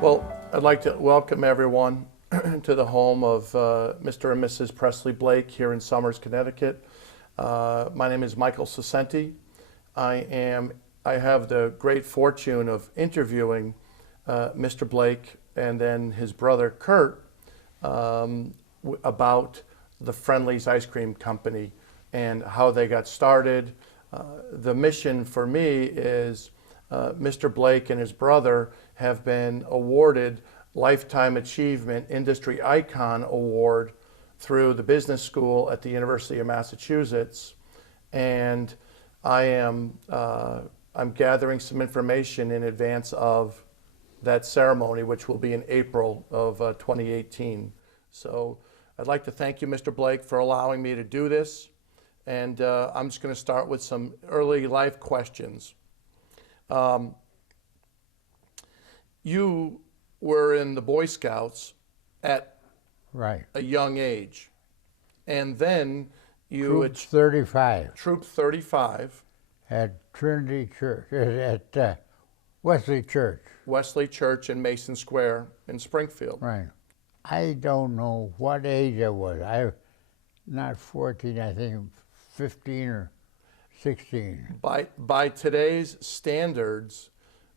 Well, I'd like to welcome everyone to the home of Mr. and Mrs. Prestley Blake here in Somers, Connecticut. My name is Michael Sacenti. I have the great fortune of interviewing Mr. Blake and then his brother Kurt about the Friendly's Ice Cream Company and how they got started. The mission for me is Mr. Blake and his brother have been awarded Lifetime Achievement Industry Icon Award through the business school at the University of Massachusetts. And I'm gathering some information in advance of that ceremony, which will be in April of 2018. So I'd like to thank you, Mr. Blake, for allowing me to do this. And I'm just going to start with some early life questions. You were in the Boy Scouts at a young age. And then you... Troop 35. Troop 35. At Trinity Church, at Wesley Church. Wesley Church in Mason Square in Springfield. Right. I don't know what age I was. Not 14, I think 15 or 16. By today's standards,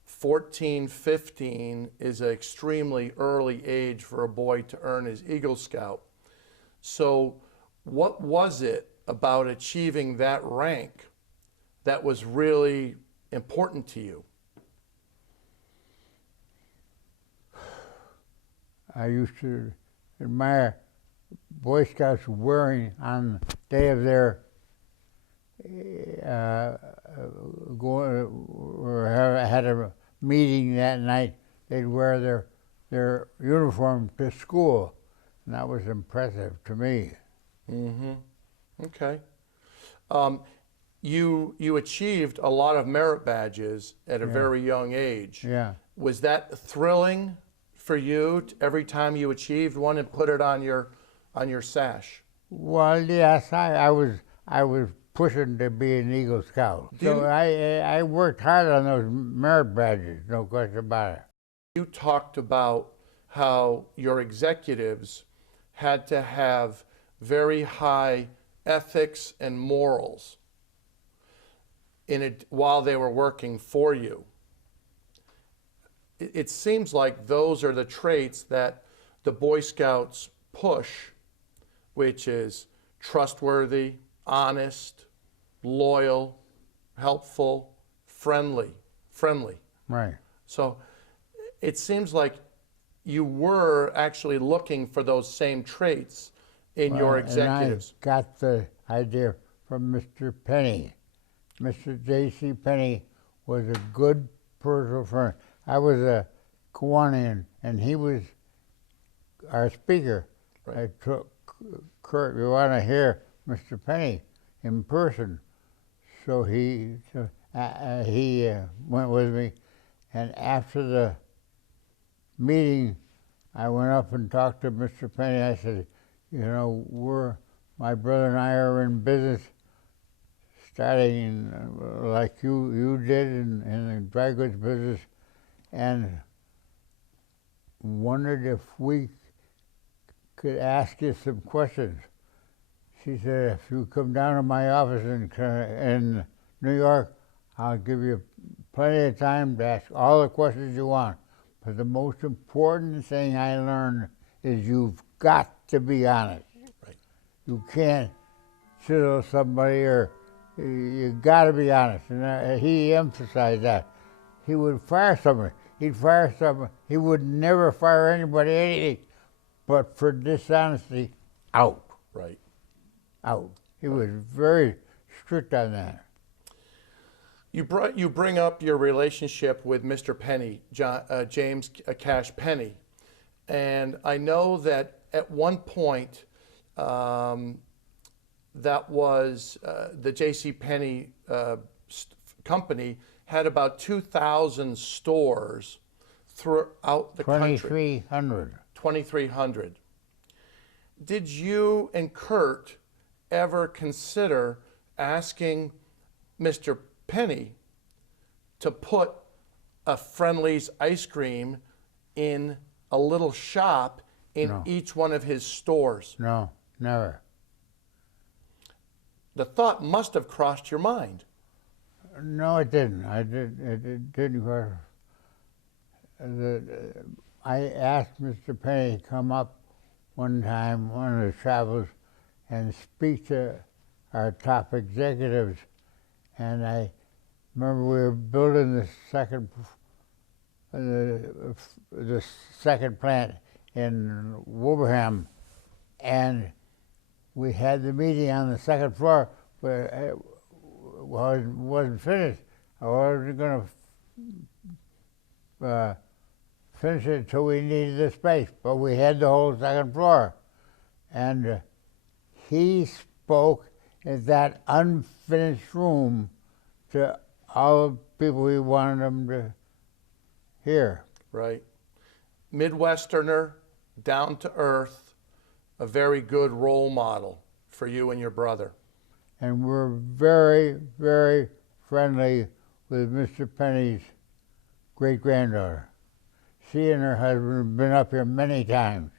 14, 15 is an extremely early age for a boy to earn his Eagle Scout. So what was it about achieving that rank that was really important to you? I used to admire Boy Scouts wearing on the day of their had a meeting that night. They'd wear their uniform to school, and that was impressive to me. Mm-hmm. Okay. You achieved a lot of merit badges at a very young age. Yeah. Was that thrilling for you every time you achieved one and put it on your sash? Well, yes, I was pushing to be an Eagle Scout. So I worked hard on those merit badges, no question about it. You talked about how your executives had to have very high ethics and morals while they were working for you. It seems like those are the traits that the Boy Scouts push, which is trustworthy, honest, loyal, helpful, friendly. Right. So it seems like you were actually looking for those same traits in your executives. And I got the idea from Mr. Penney. Mr. J.C. Penney was a good personal friend. I was a Kiwanian, and he was our speaker. Right. I took Kurt, you want to hear Mr. Penney in person. So he went with me, and after the meeting, I went up and talked to Mr. Penney. I said, you know, my brother and I are in business, starting like you did in the dry goods business, and wondered if we could ask you some questions. She said, if you come down to my office in New York, I'll give you plenty of time to ask all the questions you want. But the most important thing I learned is you've got to be honest. Right. You can't chisel somebody, or you got to be honest. And he emphasized that. He would fire somebody. He'd fire somebody. He would never fire anybody anything, but for dishonesty, out. Right. Out. He was very strict on that. You bring up your relationship with Mr. Penney, James Cash Penney, and I know that at one point that was the J.C. Penney company had about 2,000 stores throughout the country. 2,300. 2,300. Did you and Kurt ever consider asking Mr. Penney to put a Friendly's ice cream in a little shop in No. each one of his stores? No, never. The thought must have crossed your mind. No, it didn't. It didn't cross. I asked Mr. Penney to come up one time, one of the travels, and speak to our top executives. And I remember we were building the second plant in Wolverhampton, and we had the meeting on the second floor, but it wasn't finished. I wasn't going to finish it until we needed the space, but we had the whole second floor. And he spoke in that unfinished room to all the people he wanted them to hear. Right. Midwesterner, down to earth, a very good role model for you and your brother. And we're very, very friendly with Mr. Penney's great-granddaughter. She and her husband have been up here many times.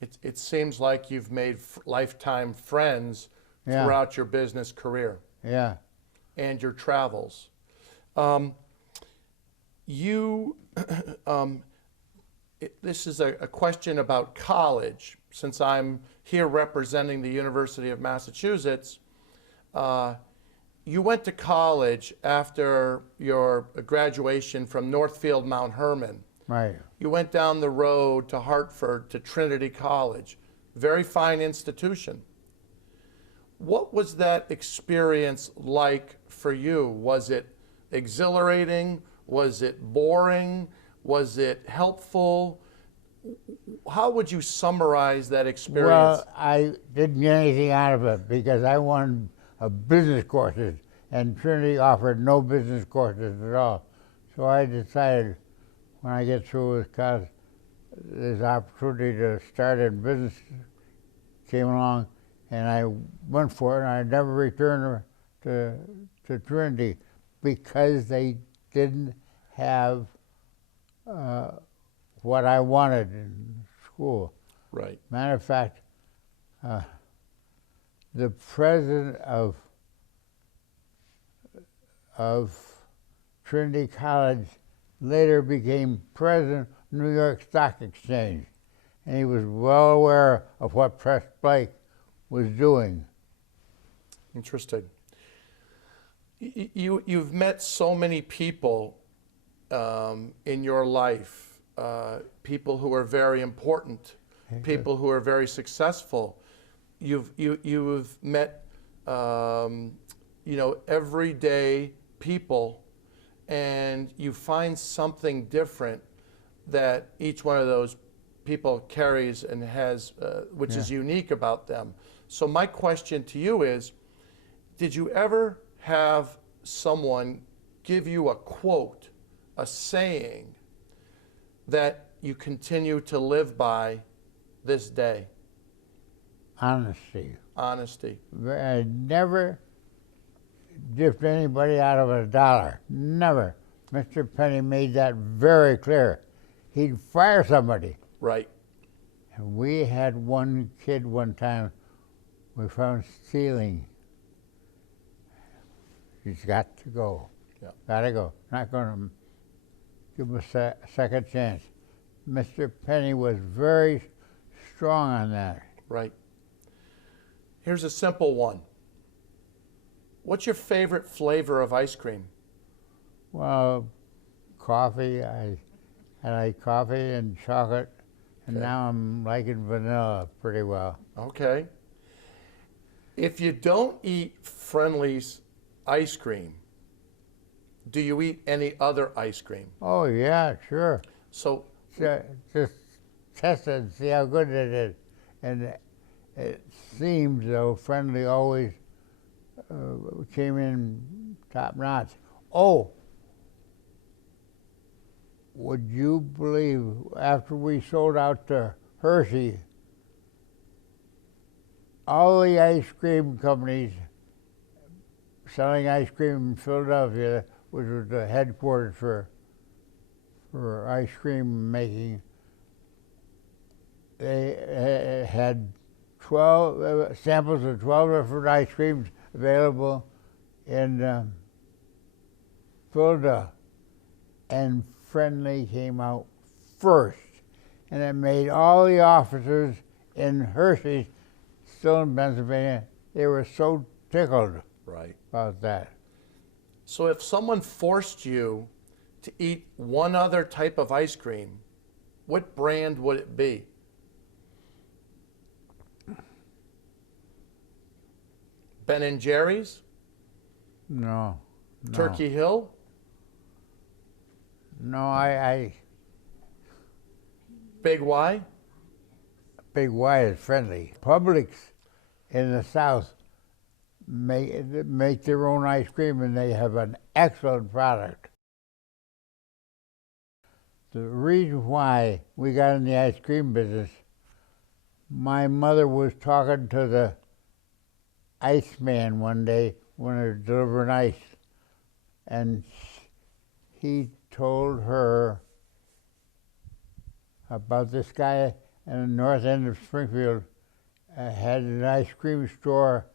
It seems like you've made lifetime friends Yeah. throughout your business career Yeah. and your travels. This is a question about college. Since I'm here representing the University of Massachusetts, you went to college after your graduation from Northfield Mount Herman. Right. You went down the road to Hartford to Trinity College, very fine institution. What was that experience like for you? Was it exhilarating? Was it boring? Was it helpful? How would you summarize that experience? Well, I didn't get anything out of it because I wanted business courses, and Trinity offered no business courses at all. So I decided when I get through with college, this opportunity to start in business came along, and I went for it, and I never returned to Trinity because they didn't have what I wanted in school. Right. Matter of fact, the president of Trinity College later became president of New York Stock Exchange, and he was well aware of what Prestley was doing. Interesting. You've met so many people in your life, people who are very important, people who are very successful. You've met everyday people, and you find something different that each one of those people carries and has, which is unique about them. So my question to you is, did you ever have someone give you a quote, a saying that you continue to live by this day? Honesty. Honesty. I never dipped anybody out of a dollar. Never. Mr. Penney made that very clear. He'd fire somebody. Right. And we had one kid one time we found stealing. He's got to go. Yeah. Got to go. Not going to give him a second chance. Mr. Penney was very strong on that. Right. Here's a simple one. What's your favorite flavor of ice cream? Well, coffee. I like coffee and chocolate, and Okay. now I'm liking vanilla pretty well. Okay. If you don't eat Friendly's ice cream, do you eat any other ice cream? Oh yeah, sure. So, Just test it and see how good it is. And it seems though Friendly always came in top notch. Oh, would you believe after we sold out to Hershey, all the ice cream companies selling ice cream in Philadelphia, which was the headquarters for for ice cream making. They had 12 samples of 12 different ice creams available in Philadelphia, and Friendly came out first, and it made all the officers in Hershey's, still in Pennsylvania, they were so tickled Right. about that. So if someone forced you to eat one other type of ice cream, what brand would it be? Ben and Jerry's? No. Turkey Hill? No, I Big Y? Big Y is Friendly. Publix in the South make their own ice cream, and they have an excellent product. The reason why we got in the ice cream business, my mother was talking to the iceman one day when they were delivering ice, and he told her about this guy in the north end of Springfield had an ice cream store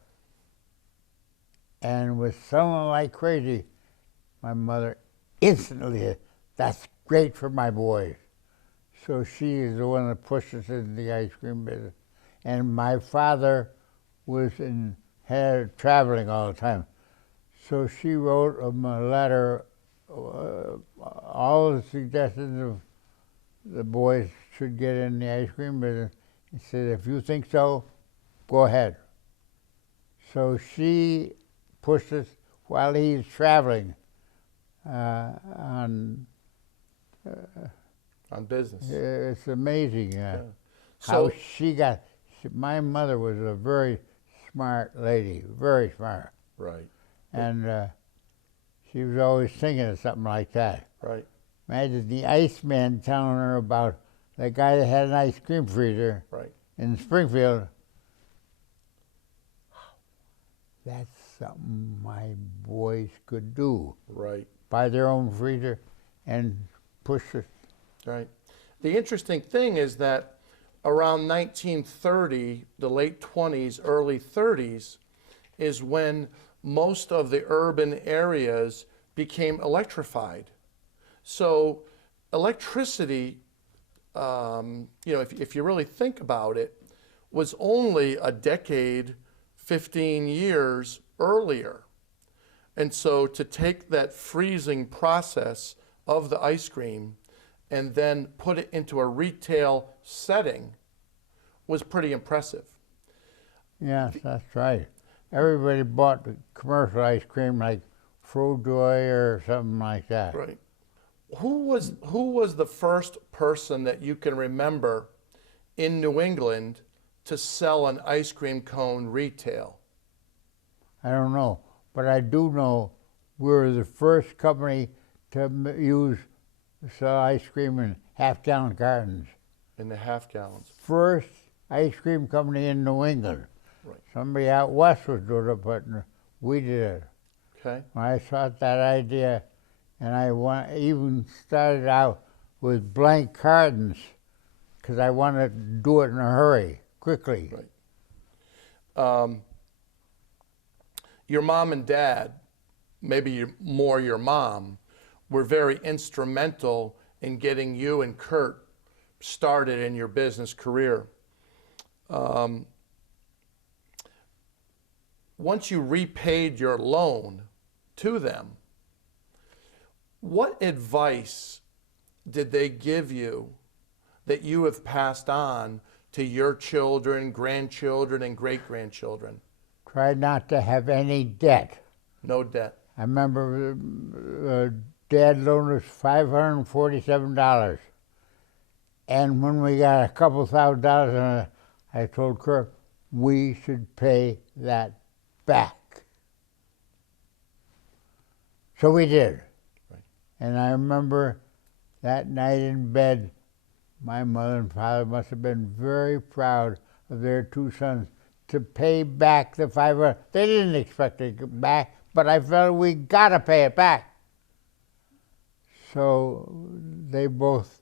and was selling like crazy. My mother instantly, that's great for my boys. So she is the one that pushed us into the ice cream business. And my father was traveling all the time. So she wrote him a letter, all the suggestions of the boys should get in the ice cream business. He said, if you think so, go ahead. So she pushed us while he's traveling on business. It's amazing So how my mother was a very smart lady, very smart. right, And she was always thinking of something like that. right. Imagine the Iceman telling her about the guy that had an ice cream freezer Right. in Springfield. That's something my boys could do. Right. Buy their own freezer and push it. Right. The interesting thing is that around 1930, the late 20s, early 30s, is when most of the urban areas became electrified. So electricity, if you really think about it, was only a decade, 15 years earlier. And so to take that freezing process of the ice cream and then put it into a retail setting was pretty impressive. Yes, that's right. Everybody bought the commercial ice cream like Frojoy or something like that. Right. Who was the first person that you can remember in New England to sell an ice cream cone retail? I don't know, but I do know we were the first company to sell ice cream in half-gallon cartons. In the half gallons. First ice cream company in New England. Right. Somebody out west was doing it, but we did it. Okay. When I thought that idea, and I even started out with blank cartons because I wanted to do it in a hurry, quickly. Right. Your mom and dad, maybe more your mom, were very instrumental in getting you and Kurt started in your business career. Once you repaid your loan to them, what advice did they give you that you have passed on to your children, grandchildren, and great-grandchildren? Try not to have any debt. No debt. I remember Dad loaned us $547. And when we got a couple $1,000, I told Kurt, we should pay that back. So we did. Right. And I remember that night in bed, my mother and father must have been very proud of their two sons to pay back the $500. They didn't expect it back, but I felt we gotta pay it back. So they both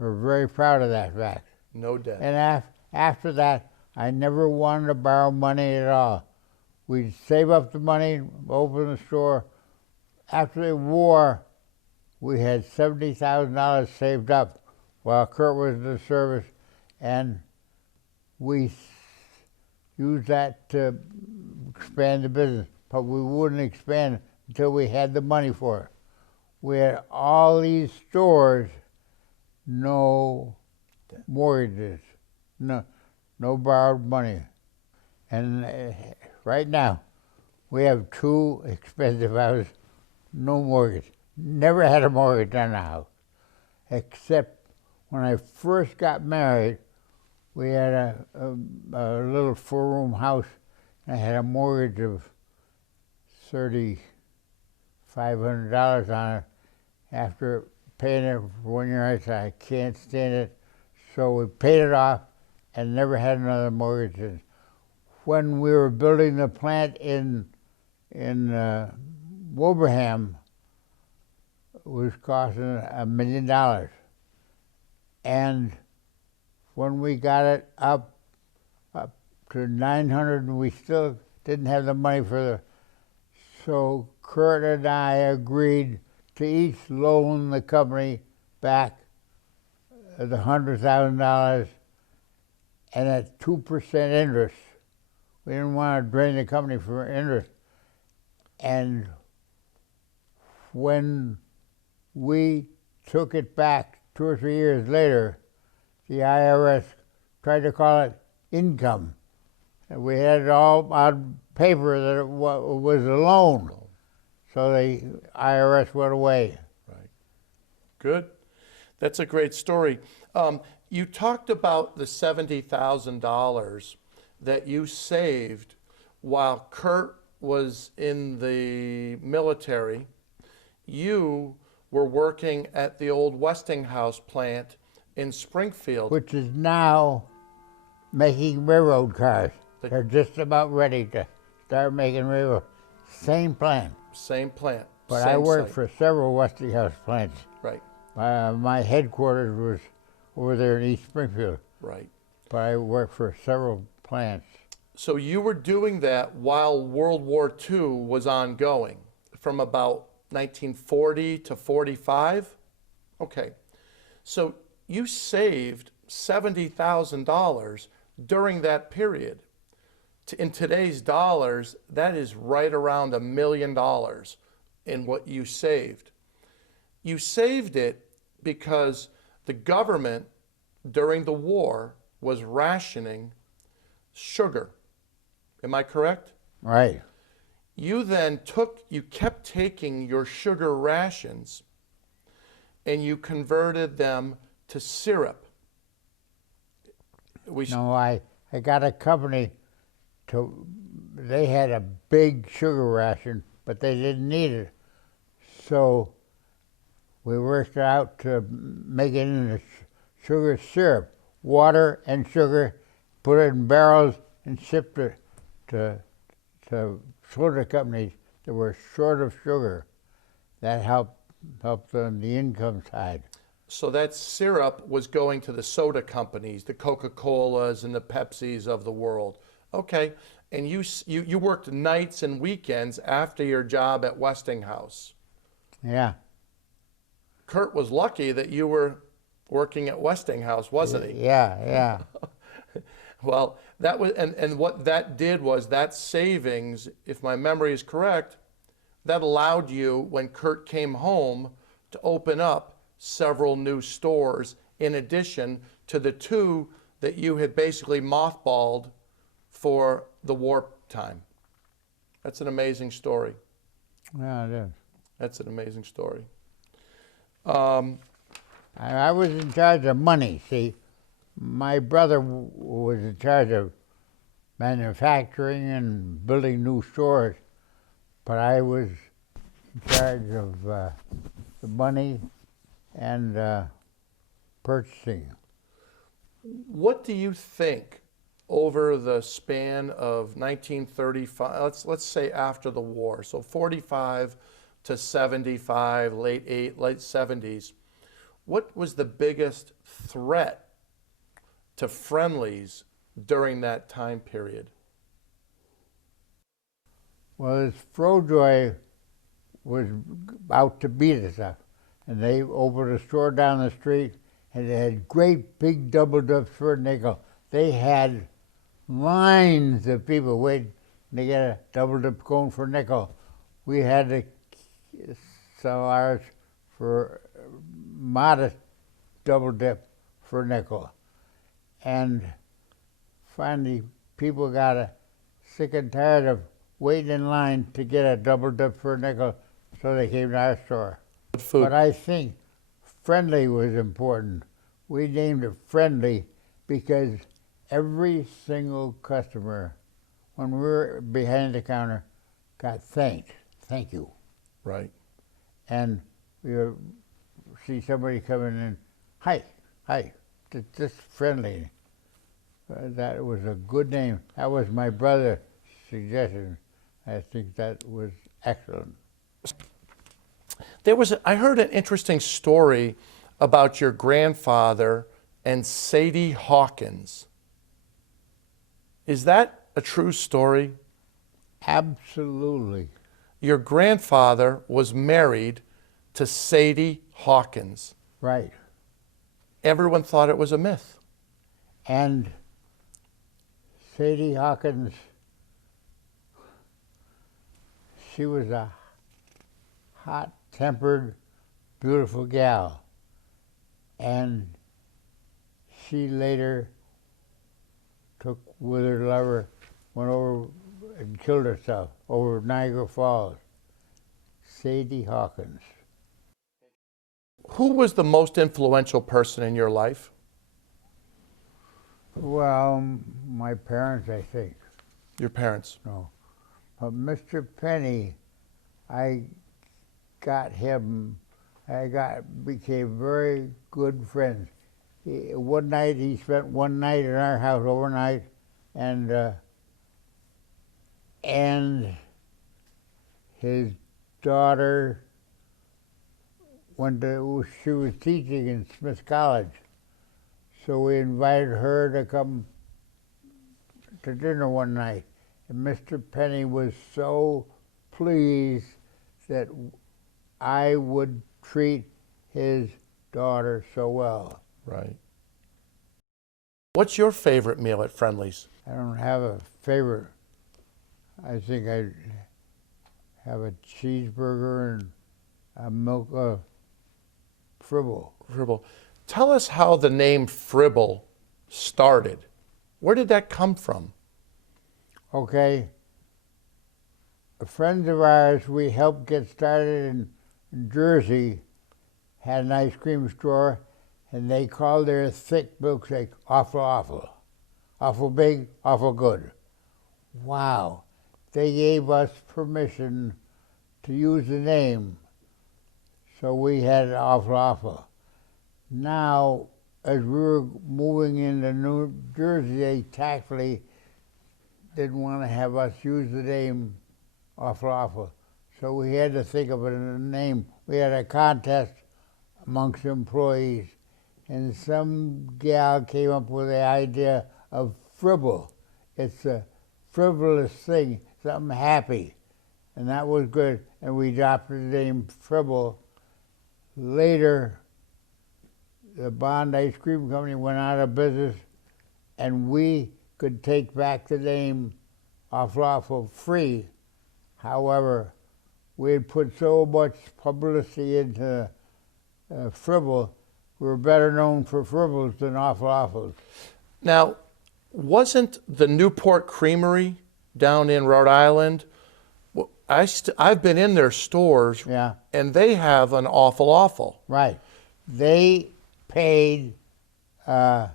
were very proud of that fact. No debt. And after that, I never wanted to borrow money at all. We'd save up the money, open the store. After the war, we had $70,000 saved up while Kurt was in the service, and we used that to expand the business. But we wouldn't expand until we had the money for it. We had all these stores, no mortgages, no borrowed money. And right now, we have 2 expensive houses, no mortgage. Never had a mortgage on the house, except when I first got married, we had a little 4-room house, and I had a mortgage of $3,500 on it. After paying it for 1 year, I said, I can't stand it. So we paid it off and never had another mortgage. When we were building the plant in Wilbraham, it was costing $1 million. And when we got it up to 900, we still didn't have the money for the. So Kurt and I agreed to each loan the company back the $100,000 and at 2% interest. We didn't want to drain the company for interest. And when we took it back 2 or 3 years later, the IRS tried to call it income. And we had it all on paper that it was a loan. So the IRS went away. Right. Good. That's a great story. You talked about the $70,000 that you saved while Kurt was in the military. You were working at the old Westinghouse plant in Springfield. Which is now making railroad cars. They're just about ready to start making railroad. Same plant. Same plant. But same I worked site. for several Westinghouse plants. Right. My headquarters was over there in East Springfield. Right. But I worked for several plants. So you were doing that while World War II was ongoing, from about 1940 to 45? Okay. So you saved $70,000 during that period. In today's dollars, that is right around $1 million in what you saved. You saved it because the government during the war was rationing sugar. Am I correct? Right. You kept taking your sugar rations and you converted them to syrup. I got a company they had a big sugar ration, but they didn't need it. So we worked out to make it into sugar syrup, water and sugar, put it in barrels and shipped it to soda companies that were short of sugar. That helped on the income side. So that syrup was going to the soda companies, the Coca-Colas and the Pepsis of the world. Okay, and you worked nights and weekends after your job at Westinghouse. Yeah. Kurt was lucky that you were working at Westinghouse, wasn't he? Yeah. Well, that was, and what that did was that savings, if my memory is correct, that allowed you, when Kurt came home, to open up several new stores in addition to the 2 that you had basically mothballed for the wartime. That's an amazing story. Yeah, it is. That's an amazing story. I was in charge of money, see. My brother was in charge of manufacturing and building new stores, but I was in charge of the money and purchasing. What do you think over the span of 1935, let's say after the war, so 45 to 75, late 70s. What was the biggest threat to Friendly's during that time period? Well, this Frojoy was out to beat us up, and they opened a store down the street, and they had great big double dips for a nickel. They had lines of people waiting to get a double dip going for a nickel. We had to sell ours for modest double dip for a nickel. And finally, people got sick and tired of waiting in line to get a double dip for a nickel, so they came to our store. Food. But I think Friendly was important. We named it Friendly because every single customer, when we were behind the counter, got thanked. Thank you. Right. And we would see somebody coming in, hi, just Friendly. That was a good name. That was my brother's suggestion. I think that was excellent. I heard an interesting story about your grandfather and Sadie Hawkins. Is that a true story? Absolutely. Your grandfather was married to Sadie Hawkins. Right. Everyone thought it was a myth. And Sadie Hawkins, she was a hot-tempered, beautiful gal. And she later took with her lover, went over and killed herself over Niagara Falls. Sadie Hawkins. Who was the most influential person in your life? Well, my parents, I think. Your parents. No. But Mr. Penney, became very good friends. One night, he spent one night in our house overnight, and his daughter she was teaching in Smith College, so we invited her to come to dinner one night. And Mr. Penney was so pleased that I would treat his daughter so well. Right. What's your favorite meal at Friendly's? I don't have a favorite. I think I have a cheeseburger and a Fribble. Fribble. Tell us how the name Fribble started. Where did that come from? Okay. Friends of ours we helped get started in Jersey had an ice cream store, and they called their thick milkshake awful, awful. Awful big, awful good. Wow. They gave us permission to use the name, so we had awful, awful. Now, as we were moving into New Jersey, they tactfully didn't want to have us use the name awful, awful. So we had to think of a name. We had a contest amongst employees, and some gal came up with the idea of Fribble. It's a frivolous thing, something happy, and that was good, and we adopted the name Fribble. Later, the Bond Ice Cream Company went out of business, and we could take back the name Awful Awful free. However, we had put so much publicity into Fribble, we were better known for Fribbles than Awful Awfuls. Now, wasn't the Newport Creamery down in Rhode Island? I've been in their stores, Yeah. and they have an Awful Awful. Right. They paid Bond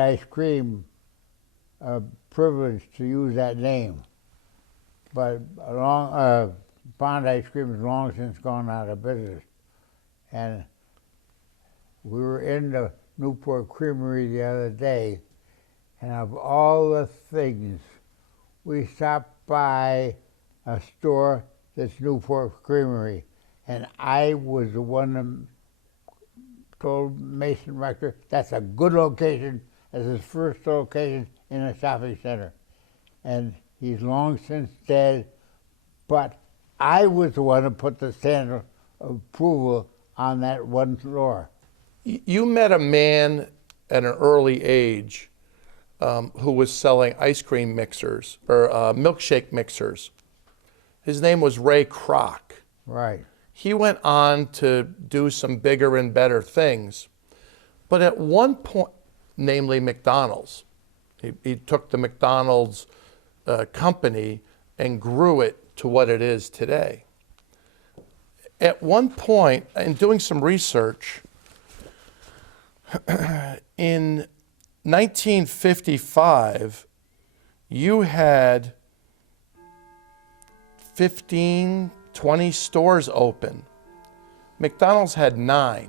Ice Cream a privilege to use that name. But Bond Ice Cream has long since gone out of business. And we were in the Newport Creamery the other day, and of all the things, we stopped by a store this Newport Creamery. And I was the one that told Mason Rector that's a good location, as his first location in a shopping center. And he's long since dead, but I was the one who put the stamp of approval on that one floor. You met a man at an early age who was selling ice cream mixers or milkshake mixers. His name was Ray Kroc. Right. He went on to do some bigger and better things. But at one point, namely McDonald's, he took the McDonald's company and grew it to what it is today. At one point, in doing some research, in 1955, you had 15, 20 stores open. McDonald's had 9.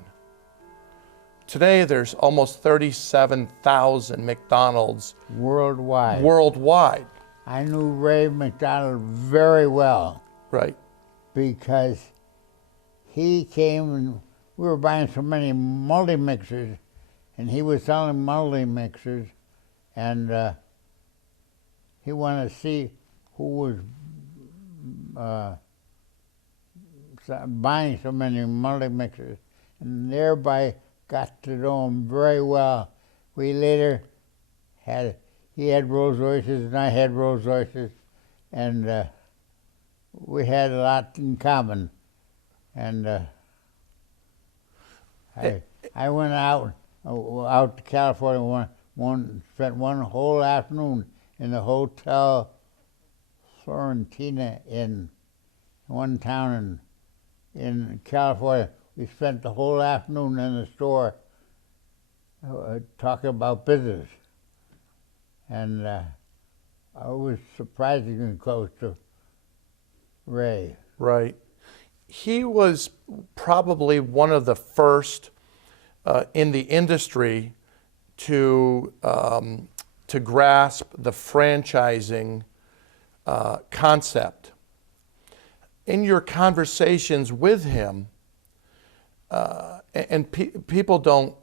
Today, there's almost 37,000 McDonald's worldwide. I knew Ray McDonald very well. Right. Because he came and we were buying so many multi-mixers, and he was selling multi-mixers, and he wanted to see who was buying so many multi-mixers, and thereby got to know him very well. We later he had Rolls Royces and I had Rolls Royces, and we had a lot in common. And I went out to California spent one whole afternoon in the Hotel Florentina in one town in California. We spent the whole afternoon in the store talking about business. And I was surprisingly close to Ray. Right. He was probably one of the first in the industry to grasp the franchising concept. In your conversations with him, and people don't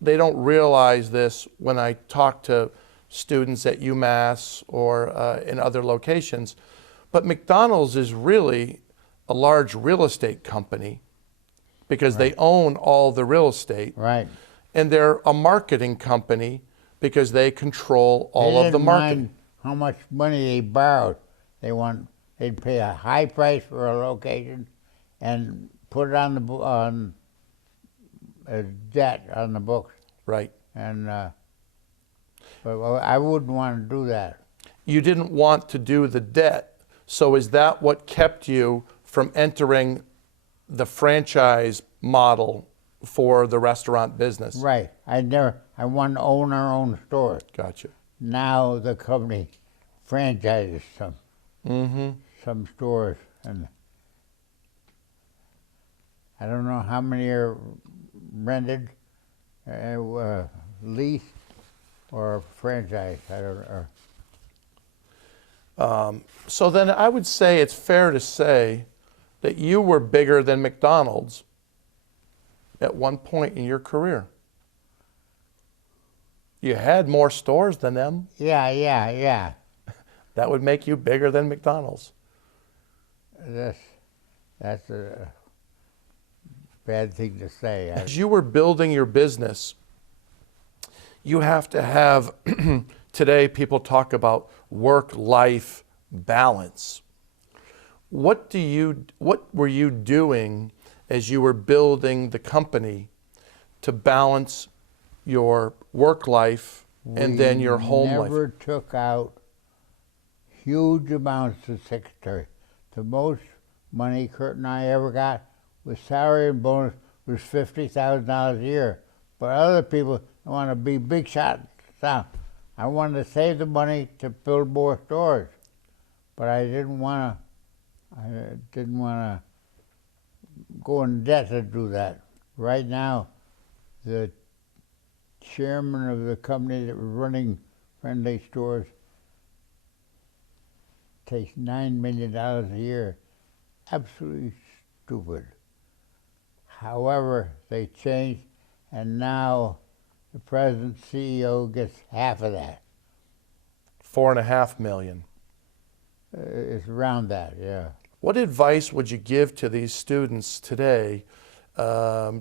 realize this when I talk to students at UMass or in other locations, but McDonald's is really a large real estate company because they own all the real estate. Right. And they're a marketing company because they control all of the marketing. Mind how much money they borrowed. They'd pay a high price for a location and put it on a debt on the books. Right. And but I wouldn't want to do that. You didn't want to do the debt. So is that what kept you from entering the franchise model for the restaurant business? Right. I wanted to own our own stores. Gotcha. Now the company franchises some stores, and I don't know how many are rented, leased, or franchise. I don't know. So then I would say it's fair to say that you were bigger than McDonald's at one point in your career. You had more stores than them. Yeah. That would make you bigger than McDonald's. That's a bad thing to say. As you were building your business, you have to have, today people talk about work-life balance. What were you doing as you were building the company to balance your work life and then your home life? We never took out huge amounts of secretary. The most money Kurt and I ever got with salary and bonus was $50,000 a year. But other people want to be big shots. I wanted to save the money to build more stores, but I didn't want to go in debt to do that. Right now, the chairman of the company that was running Friendly Stores takes $9 million a year, absolutely stupid. However, they changed, and now the present CEO gets half of that. $4.5 million. It's around that, yeah. What advice would you give to these students today,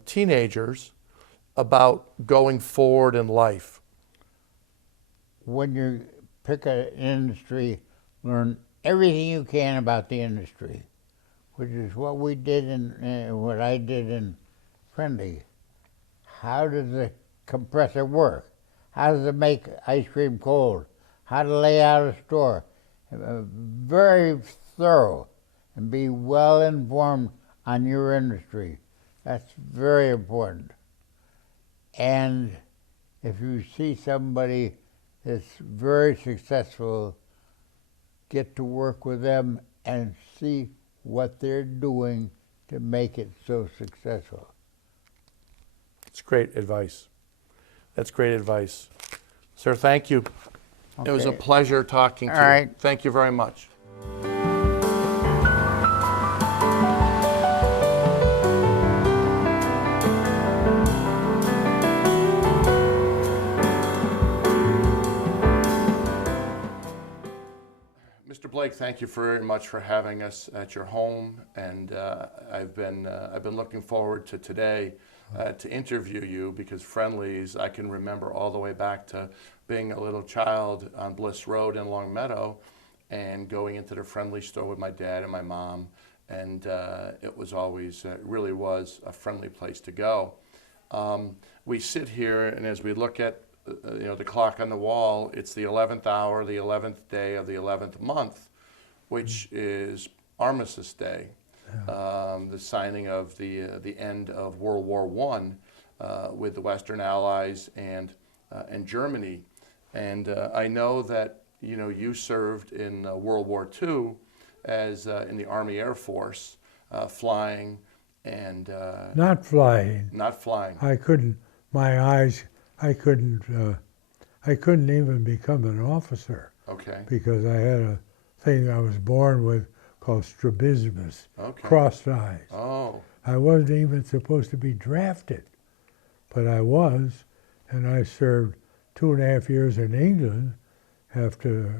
teenagers, about going forward in life? When you pick an industry, learn everything you can about the industry, which is what we did what I did in Friendly. How does the compressor work? How does it make ice cream cold? How to lay out a store? Very thorough, and be well informed on your industry. That's very important. And if you see somebody that's very successful, get to work with them and see what they're doing to make it so successful. It's great advice. That's great advice. Sir, thank you. Okay. It was a pleasure talking to All you. right. Thank you very much. Mr. Blake, thank you very much for having us at your home, and I've been looking forward to today to interview you, because Friendly's I can remember all the way back to being a little child on Bliss Road in Long Meadow, and going into the Friendly store with my dad and my mom, and it was always really was a friendly place to go. We sit here, and as we look at the clock on the wall, it's the 11th hour, the 11th day of the 11th month, which is Armistice Day, the signing of the end of World War I with the Western Allies and Germany. And I know that you served in World War II as in the Army Air Force, flying and Not flying. not flying. I couldn't. My eyes. I couldn't even become an officer Okay. because I had a thing I was born with called strabismus, Okay. crossed eyes. Oh. I wasn't even supposed to be drafted, but I was, and I served 2.5 years in England after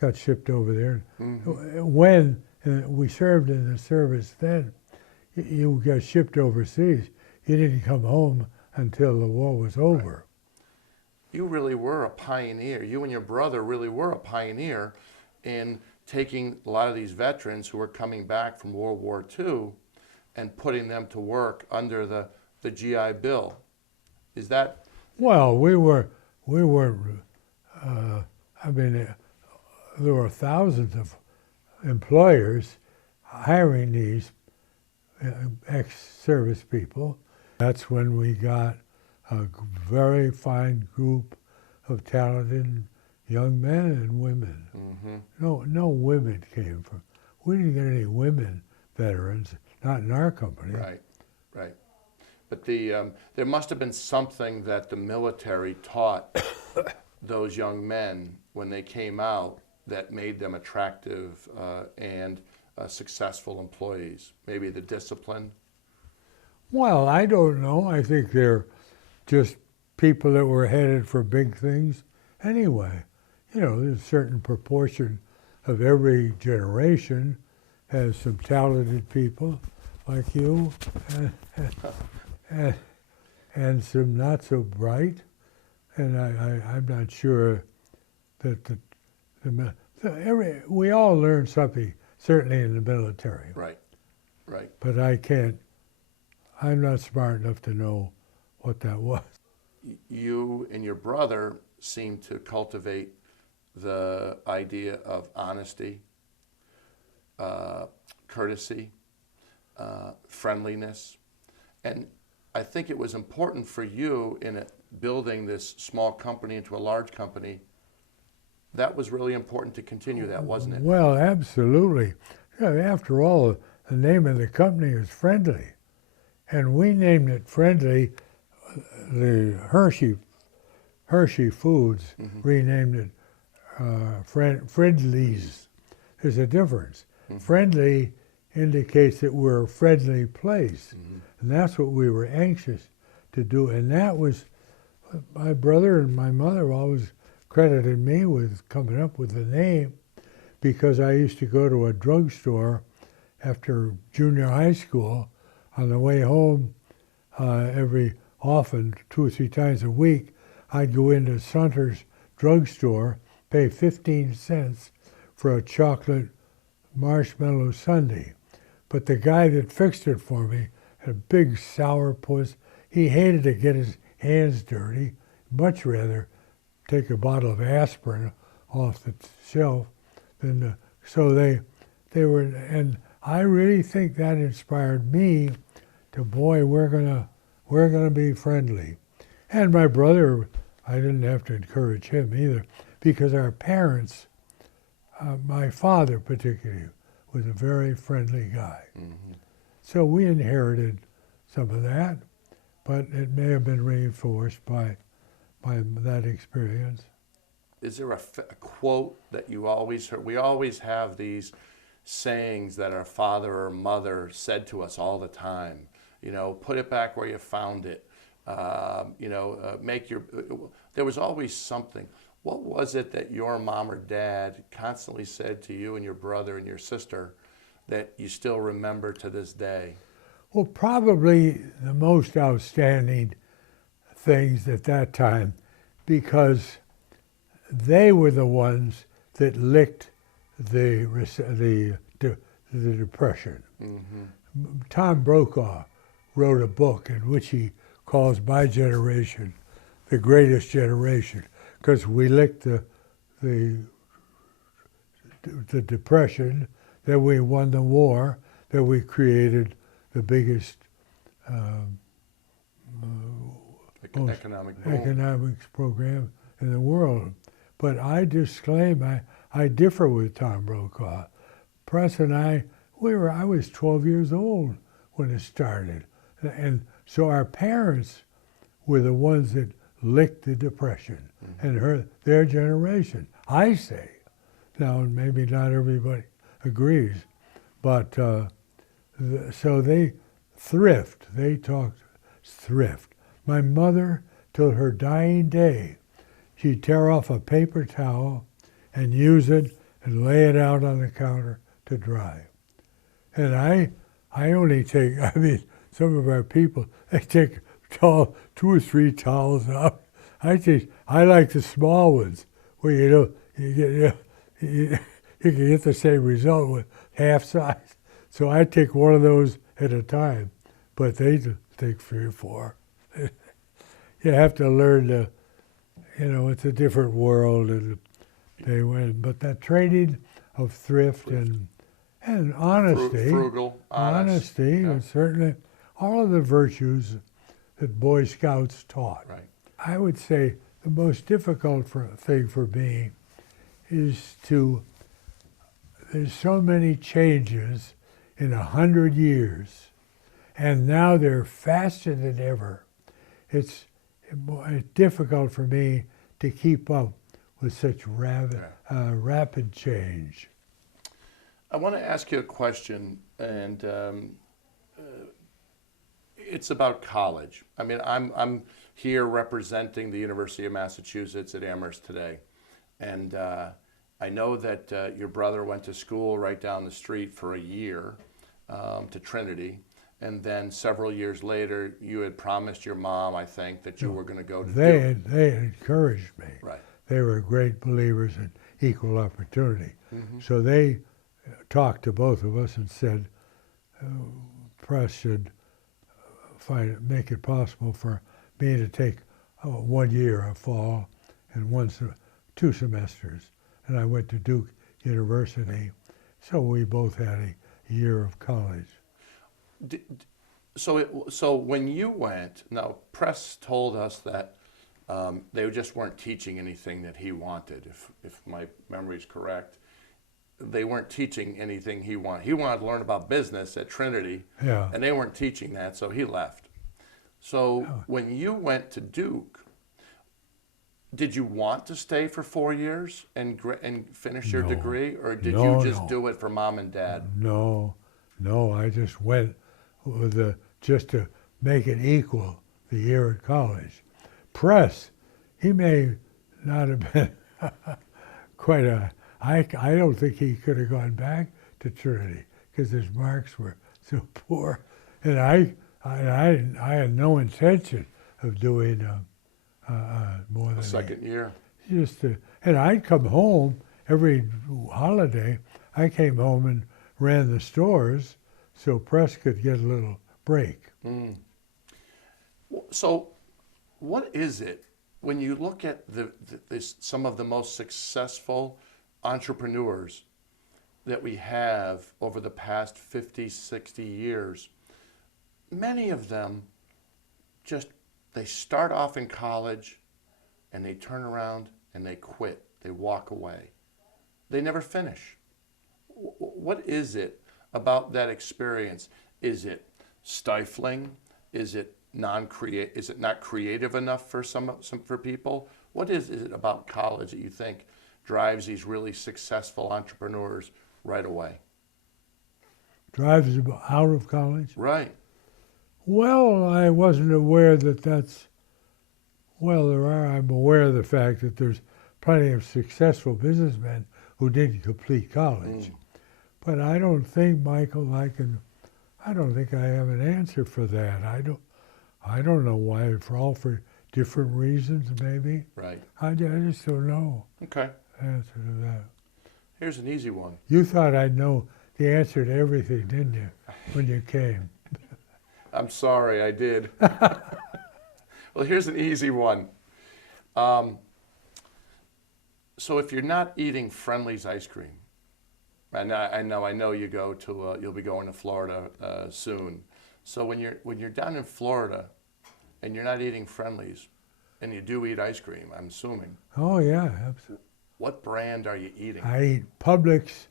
got shipped over there. Mm-hmm. When we served in the service then, you got shipped overseas. You didn't come home until the war was over. You really were a pioneer. You and your brother really were a pioneer in taking a lot of these veterans who were coming back from World War II and putting them to work under the GI Bill. Is that? Well, we were. I mean, there were thousands of employers hiring these ex-service people. That's when we got a very fine group of talented young men and women. Mm-hmm. No women came from. We didn't get any women veterans, not in our company. Right, right. But there must have been something that the military taught those young men when they came out that made them attractive and successful employees. Maybe the discipline. Well, I don't know. I think they're just people that were headed for big things anyway. There's a certain proportion of every generation has some talented people like you and some not so bright. And I'm not sure that we all learn something, certainly in the military. Right, right. But I'm not smart enough to know what that was. You and your brother seem to cultivate the idea of honesty, courtesy, friendliness. And I think it was important for you in building this small company into a large company. That was really important to continue that, wasn't it? Well, absolutely. After all, the name of the company is Friendly. And we named it Friendly. The Hershey Foods renamed it Friendly's. there's a difference. Friendly indicates that we're a friendly place. And that's what we were anxious to do. And that was, my brother and my mother always credited me with coming up with the name, because I used to go to a drugstore after junior high school on the way home often 2 or 3 times a week. I'd go into Sunter's drugstore, pay 15 cents for a chocolate marshmallow sundae. But the guy that fixed it for me had a big sourpuss. He hated to get his hands dirty, much rather take a bottle of aspirin off the shelf than so they were, and I really think that inspired me to, boy, we're gonna be friendly. And my brother, I didn't have to encourage him either, because our parents, my father particularly, was a very friendly guy. So we inherited some of that, but it may have been reinforced by that experience. Is there a quote that you always heard? We always have these sayings that our father or mother said to us all the time. You know, put it back where you found it. There was always something. What was it that your mom or dad constantly said to you and your brother and your sister that you still remember to this day? Well, probably the most outstanding things at that time, because they were the ones that licked the Depression. Tom Brokaw wrote a book in which he calls my generation the greatest generation, because we licked the Depression, then we won the war, then we created the biggest economics program in the world. But I disclaim, I differ with Tom Brokaw. Press and I was 12 years old when it started. And so our parents were the ones that licked the Depression and their generation, I say. Now, maybe not everybody agrees, but so they talked thrift. My mother, till her dying day, she'd tear off a paper towel and use it and lay it out on the counter to dry. And I only take, some of our people, they take 2 or 3 towels out. I like the small ones where you can get the same result with half size. So I take one of those at a time, but they take 3 or 4. You have to learn to, it's a different world, and they win. But that training of thrift and honesty, frugal, honesty, yeah. And certainly all of the virtues that Boy Scouts taught. Right. I would say the most difficult thing for me is there's so many changes in 100 years, and now they're faster than ever. It's difficult for me to keep up with such rapid change. I want to ask you a question, and it's about college. I mean, I'm here representing the University of Massachusetts at Amherst today, and I know that your brother went to school right down the street for a year to Trinity, and then several years later, you had promised your mom, I think, that you were going to go to Duke. They encouraged me. Right. They were great believers in equal opportunity. So they talked to both of us and said, Press should make it possible for me to take 1 year of fall and 2 semesters. And I went to Duke University, so we both had a year of college. So when you went, now Press told us that they just weren't teaching anything that he wanted, if my memory is correct. They weren't teaching anything he wanted. He wanted to learn about business at Trinity, and they weren't teaching that, so he left. So when you went to Duke, Did you want to stay for 4 years and finish your No. degree, or did No, you just no. do it for mom and dad? No, no, I just went with just to make it equal the year at college. Press, he may not have been quite I don't think he could have gone back to Trinity because his marks were so poor. And I had no intention of doing more than The second year. just and I'd come home every holiday. I came home and ran the stores so Press could get a little break. So, what is it when you look at some of the most successful entrepreneurs that we have over the past 50, 60 years? Many of them they start off in college and they turn around and they quit. They walk away. They never finish. What is it about that experience? Is it stifling? Is it non-creative? Is it not creative enough for some for people? What is it about college that you think drives these really successful entrepreneurs right away? Drives him out of college? Right. Well, I wasn't aware that's. Well, I'm aware of the fact that there's plenty of successful businessmen who didn't complete college. But I don't think, Michael, I don't think I have an answer for that. I don't know why, for different reasons, maybe. Right. I just don't know Okay. the answer to that. Here's an easy one. You thought I'd know the answer to everything, didn't you, when you came? I'm sorry, I did. Well, here's an easy one. So if you're not eating Friendly's ice cream, and I know you go to you'll be going to Florida soon. So when you're down in Florida, and you're not eating Friendly's, and you do eat ice cream, I'm assuming. Oh, yeah, absolutely. What brand are you eating? I eat Publix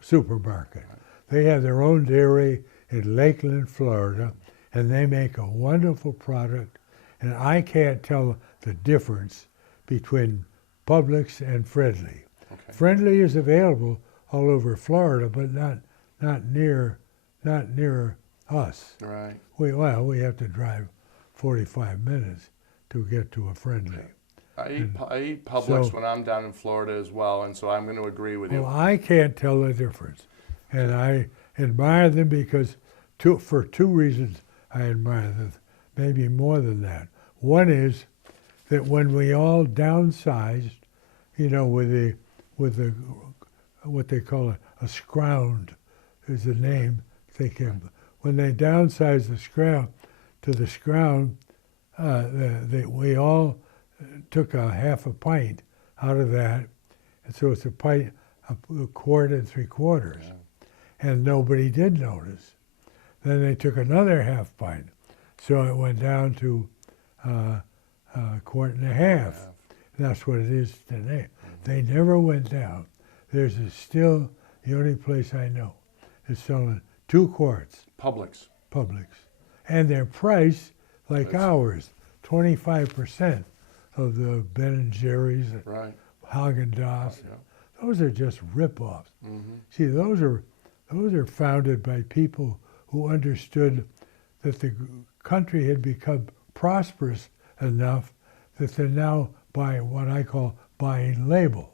supermarket. They have their own dairy in Lakeland, Florida, and they make a wonderful product. And I can't tell the difference between Publix and Friendly. Okay. Friendly is available all over Florida, but not near us. Right. We have to drive 45 minutes to get to a Friendly. I eat Publix so- when I'm down in Florida as well, and so I'm going to agree with you. Well, I can't tell the difference. And I admire them because for two reasons I admire them, maybe more than that. One is that when we all downsized, with what they call a scround is the name they came. When they downsized the scround to the scround, we all took a half a pint out of that, and so it's a quart and 3/4, and nobody did notice. Then they took another half pint, so it went down to a quart and a half. That's what it is today. They never went down. There's still the only place I know is selling 2 quarts, Publix. Publix, and their price like That's- ours, 25% of the Ben and Jerry's, Right. Haagen-Dazs. Yeah. Those are just rip-offs. Mm-hmm. See, those are founded by people who understood that the country had become prosperous enough that they're now buying what I call buying label.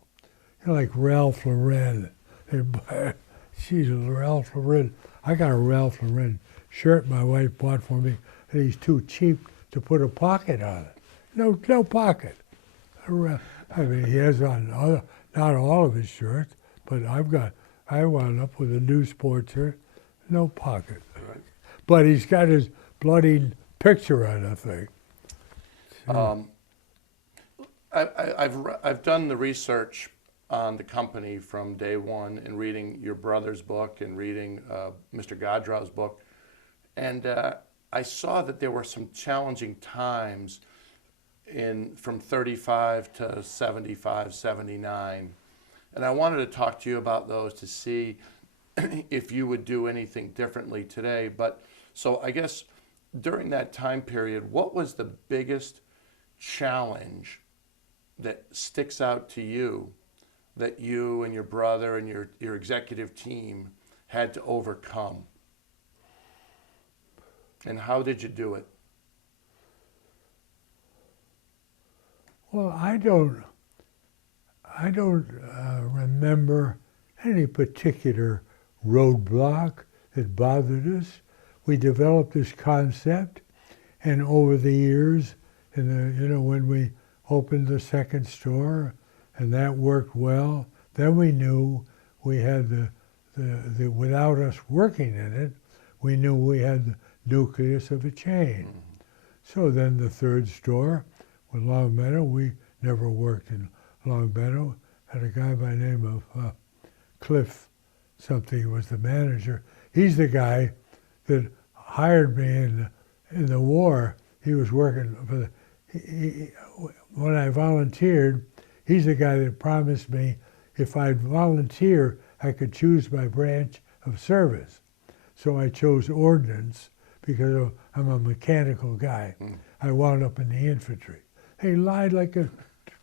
Like Ralph Lauren. They buy, geez, Ralph Lauren. I got a Ralph Lauren shirt my wife bought for me, and he's too cheap to put a pocket on it. No pocket. I mean, he has on not all of his shirts, but I wound up with a new sports shirt, no pocket. Right. But he's got his bloody picture on the thing. I've done the research on the company from day one, and reading your brother's book and reading Mr. Godraw's book, and I saw that there were some challenging times from 35 to 75, 79, and I wanted to talk to you about those to see if you would do anything differently today. But so I guess during that time period, what was the biggest challenge that sticks out to you that you and your brother and your executive team had to overcome? And how did you do it? Well, I don't remember any particular roadblock that bothered us. We developed this concept, and over the years, when we opened the second store, and that worked well, then we knew we had the without us working in it, we knew we had the nucleus of a chain. Mm-hmm. So then the third store with Long Meadow, we never worked in Long Meadow, had a guy by the name of Cliff something was the manager. He's the guy that hired me in the war. He was working for when I volunteered, he's the guy that promised me if I'd volunteer, I could choose my branch of service. So I chose ordnance because I'm a mechanical guy. I wound up in the infantry. He lied like a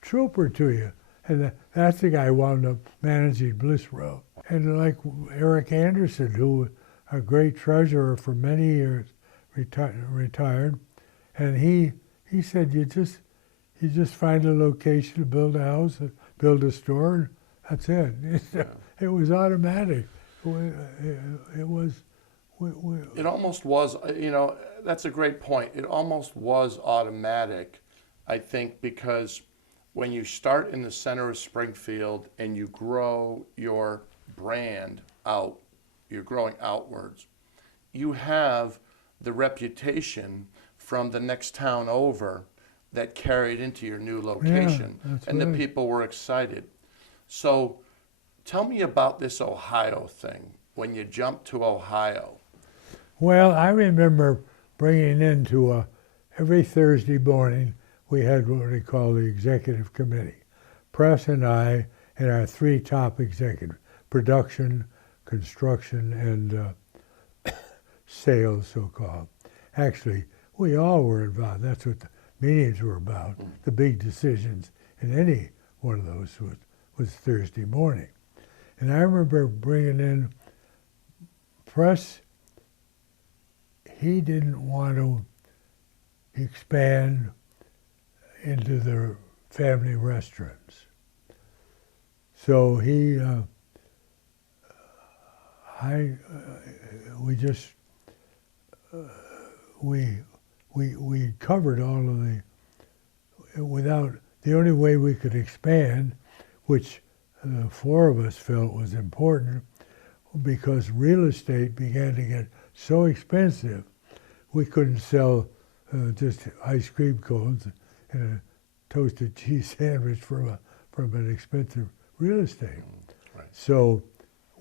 trooper to you. And that's the guy who wound up managing Bliss Road. And like Eric Anderson, who was a great treasurer for many years, retired, and he said, you just find a location, build a house, build a store, and that's it. It was automatic. It was. It almost was, that's a great point. It almost was automatic, I think, because when you start in the center of Springfield and you grow your brand out, you're growing outwards, you have the reputation from the next town over that carried into your new location, and the people were excited. So tell me about this Ohio thing, when you jumped to Ohio. Well, I remember bringing into every Thursday morning, we had what we call the executive committee. Press and I and our three top executives, production, construction, and sales, so-called. Actually, we all were involved. That's what the meetings were about. The big decisions in any one of those was Thursday morning. And I remember bringing in Press. He didn't want to expand into the family restaurants. So we covered all of the only way we could expand, which the four of us felt was important, because real estate began to get so expensive, we couldn't sell just ice cream cones and a toasted cheese sandwich from an expensive real estate. Right. So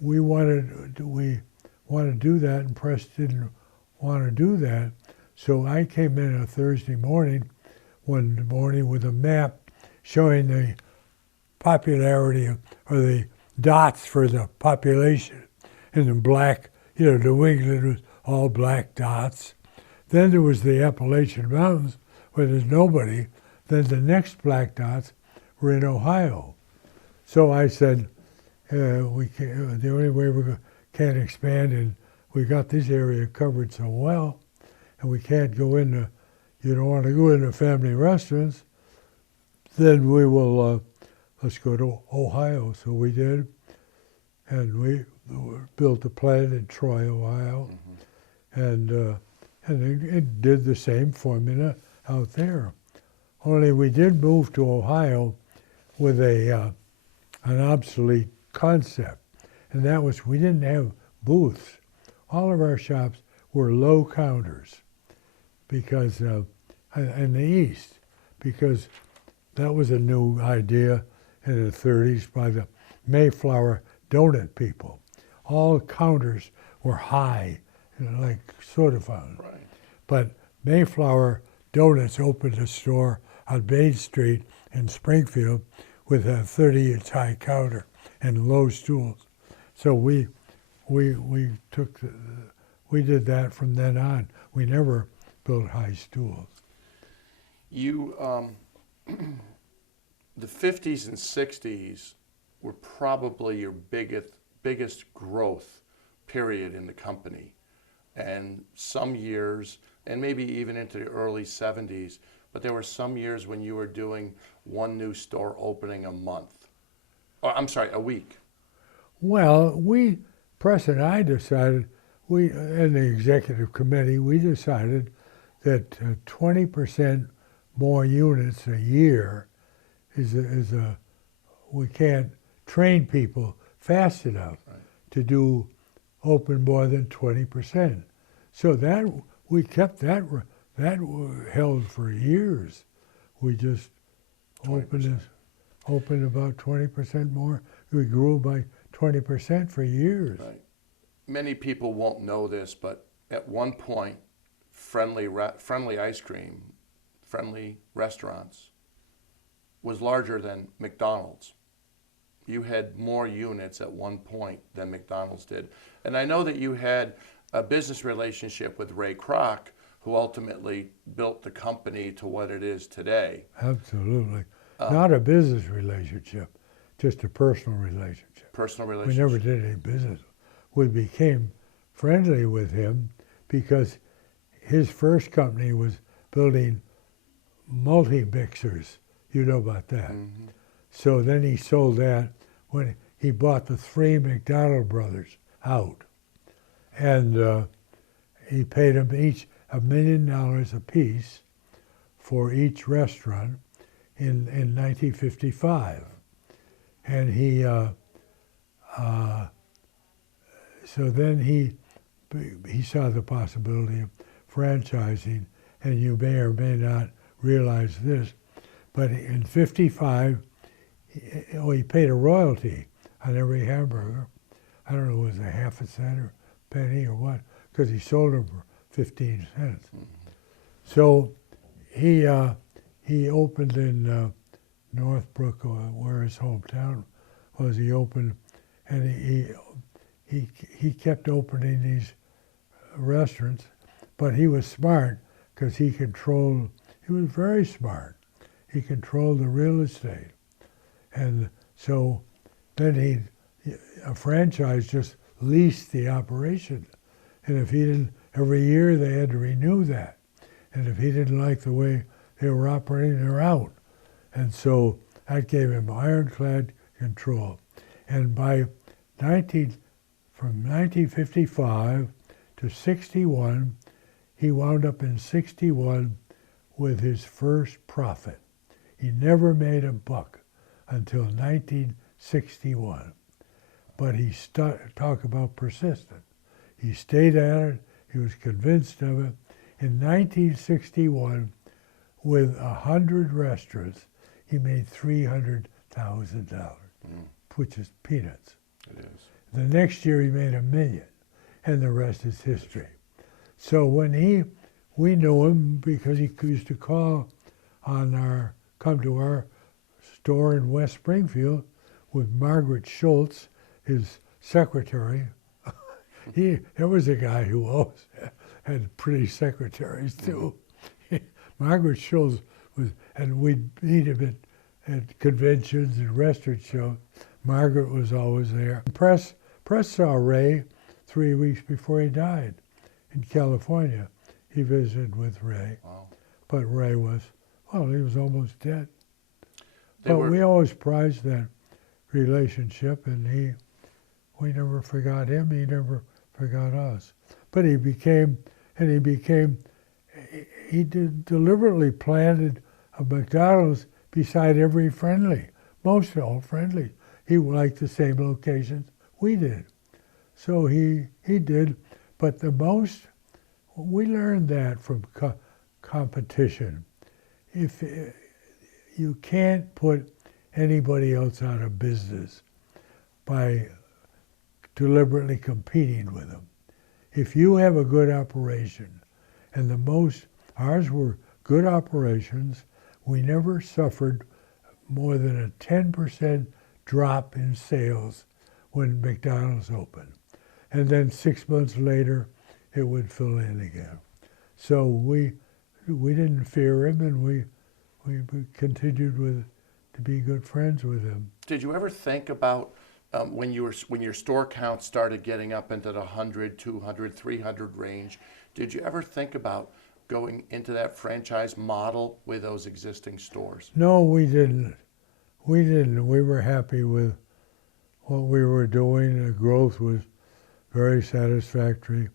we wanted to do that, and Press didn't want to do that. So I came in a Thursday morning, one morning, with a map showing the popularity or the dots for the population. And in black, New England was all black dots. Then there was the Appalachian Mountains, where there's nobody. Then the next black dots were in Ohio. So I said, we can't, the only way we can't expand, and we got this area covered so well, and we can't go into, you don't want to go into family restaurants, then we will, let's go to Ohio. So we did, and we built a plant in Troy, Ohio, and it did the same formula out there. Only we did move to Ohio with an obsolete concept, and that was we didn't have booths. All of our shops were low counters because in the East, because that was a new idea in the 30s by the Mayflower donut people. All counters were high, like soda fountains. Right. But Mayflower Donuts opened a store on Main Street in Springfield with a 30-inch high counter and low stools. So we did that from then on. We never built high stools. You, the 50s and 60s were probably your biggest growth period in the company. And some years, and maybe even into the early 70s, but there were some years when you were doing one new store opening a month. Or, I'm sorry, a week. Well, Press and I decided, and the executive committee, we decided that 20% more units a year we can't train people fast enough to open more than 20%. So that we kept that held for years. We just opened about 20% more. We grew by 20% for years. Right. Many people won't know this, but at one point, Friendly ice cream, Friendly restaurants, was larger than McDonald's. You had more units at one point than McDonald's did. And I know that you had a business relationship with Ray Kroc, who ultimately built the company to what it is today. Absolutely. Not a business relationship, just a personal relationship. Personal relationship. We never did any business. We became friendly with him because his first company was building multi-mixers. You know about that. Mm-hmm. So then he sold that when he bought the 3 McDonald brothers out. And he paid them each $1 million apiece for each restaurant in 1955. And he, so then he saw the possibility of franchising, and you may or may not realize this, but in 55, he paid a royalty on every hamburger. I don't know, was it half a cent or penny or what, because he sold them for 15 cents. Mm-hmm. So he opened in Northbrook, where his hometown was. He opened, and he kept opening these restaurants, but he was smart because he was very smart. He controlled the real estate. And so then a franchise just leased the operation. And if he didn't, every year they had to renew that. And if he didn't like the way they were operating, they're out. And so that gave him ironclad control. And from 1955 to 61, he wound up in 61 with his first profit. He never made a buck until 1961. But he talk about persistent. He stayed at it. He was convinced of it. In 1961, with 100 restaurants, he made $300,000, which is peanuts. It is. The next year he made $1 million, and the rest is history. So when we knew him because he used to come to our store in West Springfield with Margaret Schultz, his secretary. There was a guy who always had pretty secretaries too. Margaret Schultz and we'd meet him at conventions and restaurant shows. Margaret was always there. Press saw Ray 3 weeks before he died in California. He visited with Ray. Wow. But Ray he was almost dead. We always prized that relationship, and we never forgot him. He never forgot us. But he deliberately planted a McDonald's beside every Friendly, most all Friendly. He liked the same locations we did. So he did, but we learned that from competition. If you can't put anybody else out of business by deliberately competing with them. If you have a good operation, and ours were good operations, we never suffered more than a 10% drop in sales when McDonald's opened. And then 6 months later, it would fill in again. So we didn't fear him, and we continued to be good friends with him. Did you ever think about when your store count started getting up into the 100, 200, 300 range? Did you ever think about going into that franchise model with those existing stores? No, we didn't. We didn't. We were happy with what we were doing. The growth was very satisfactory.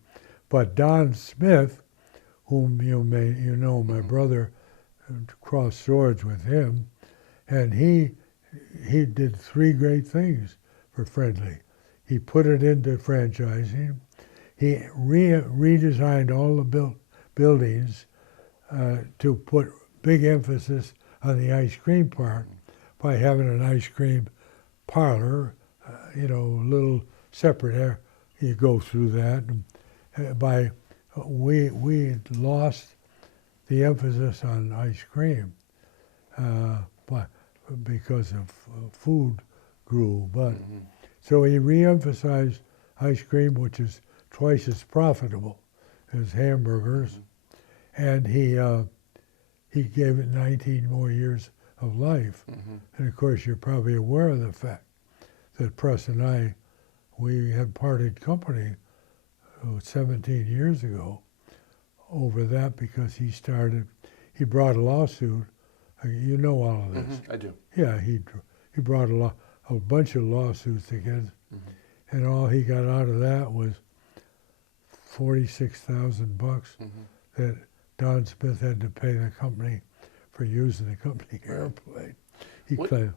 But Don Smith, whom you know, my brother, crossed swords with him, and he did three great things for Friendly. He put it into franchising. He redesigned all the buildings to put big emphasis on the ice cream part by having an ice cream parlor, a little separate area. You go through that. And, we lost the emphasis on ice cream because of food grew. But so he re-emphasized ice cream, which is twice as profitable as hamburgers, and he gave it 19 more years of life. And of course, you're probably aware of the fact that Press and I, we had parted company 17 years ago over that because he brought a lawsuit. You know all of this. I do. Yeah, he brought a bunch of lawsuits against, and all he got out of that was $46,000 that Don Smith had to pay the company for using the company airplane. He claimed.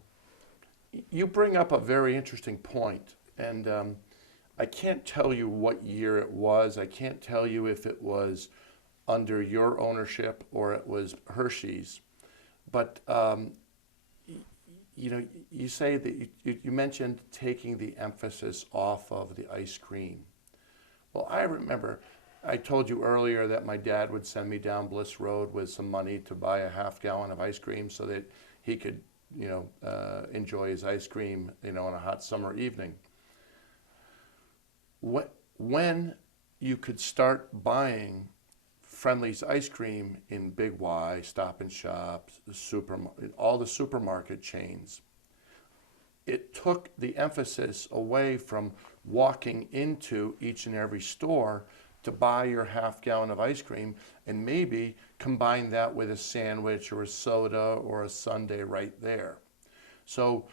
You bring up a very interesting point, and I can't tell you what year it was. I can't tell you if it was under your ownership or it was Hershey's. But you say that you mentioned taking the emphasis off of the ice cream. Well, I remember I told you earlier that my dad would send me down Bliss Road with some money to buy a half-gallon of ice cream so that he could, enjoy his ice cream, on a hot summer evening. When you could start buying Friendly's ice cream in Big Y, Stop and Shop, all the supermarket chains, it took the emphasis away from walking into each and every store to buy your half-gallon of ice cream and maybe combine that with a sandwich or a soda or a sundae right there. So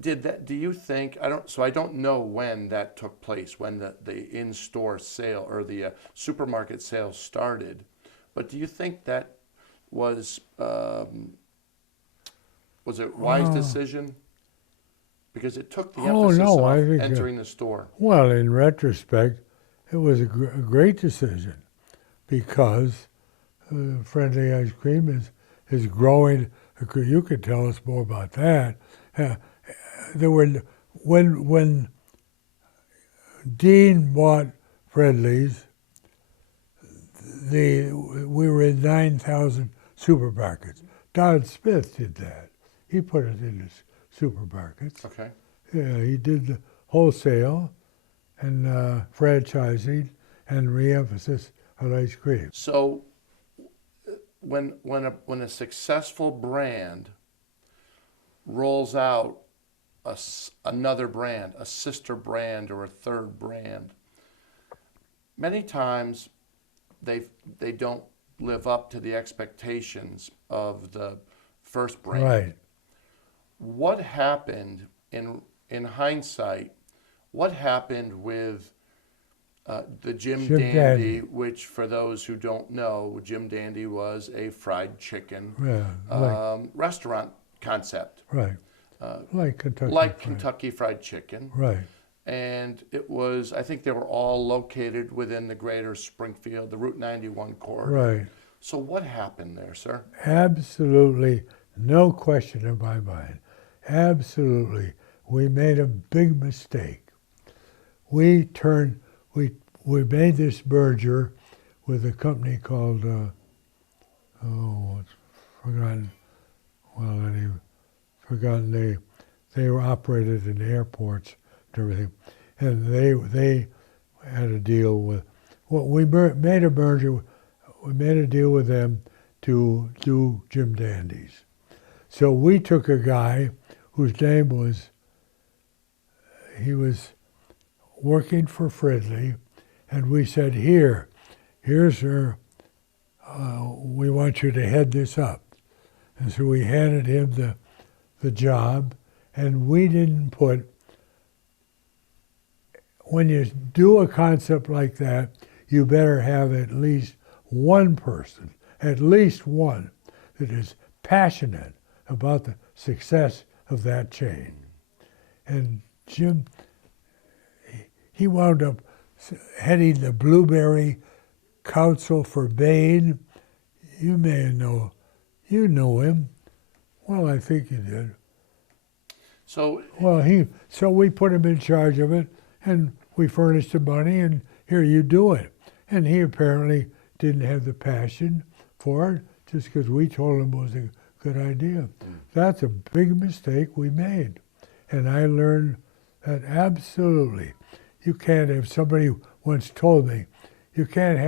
do you think, I don't know when that took place, when the in-store sale or the supermarket sales started, but do you think that was a wise decision? Because it took the emphasis off entering the store. Well, in retrospect, it was a great decision because Friendly ice cream is growing. You could tell us more about that. When Dean bought Friendly's, we were in 9,000 supermarkets. Don Smith did that. He put it in the supermarkets. Okay. Yeah, he did the wholesale and franchising and re-emphasis on ice cream. So when a successful brand rolls out another brand, a sister brand or a third brand, many times they don't live up to the expectations of the first brand. Right. What happened in hindsight? What happened with the Jim Dandy, which for those who don't know, Jim Dandy was a fried chicken restaurant concept. Right. Like Kentucky Fried Chicken. Right. And it was, I think they were all located within the greater Springfield, the Route 91 corridor. Right. So what happened there, sir? Absolutely no question in my mind. Absolutely. We made a big mistake. We made this merger with a company called, they were operated in airports and everything. And they had a deal with, we made a deal with them to do Jim Dandy's. So we took a guy whose name was, he was working for Prestley, and we said, here's her, we want you to head this up. And so we handed him the job, and we didn't put, when you do a concept like that, you better have at least one person, at least one, that is passionate about the success of that chain. And Jim, he wound up heading the Blueberry Council for Bain. You may know, you know him. Well, I think you did. So, Well, so we put him in charge of it, and we furnished the money, and here, you do it. And he apparently didn't have the passion for it, just because we told him it was a good idea. That's a big mistake we made. And I learned that absolutely, you can't have, somebody once told me, you can't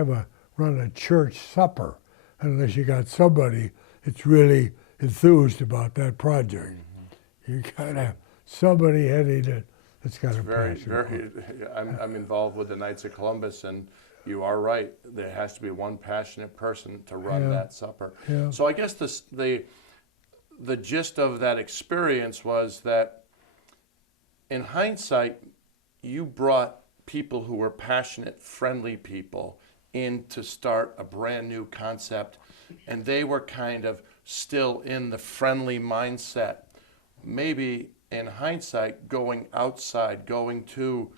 run a church supper unless you got somebody that's really enthused about that project. You gotta have somebody heading it that's got a passion. I'm involved with the Knights of Columbus, and you are right. There has to be one passionate person to run that supper. Yeah. So I guess the gist of that experience was that, in hindsight, you brought people who were passionate, friendly people in to start a brand new concept, and they were kind of still in the friendly mindset. Maybe in hindsight, going outside, going to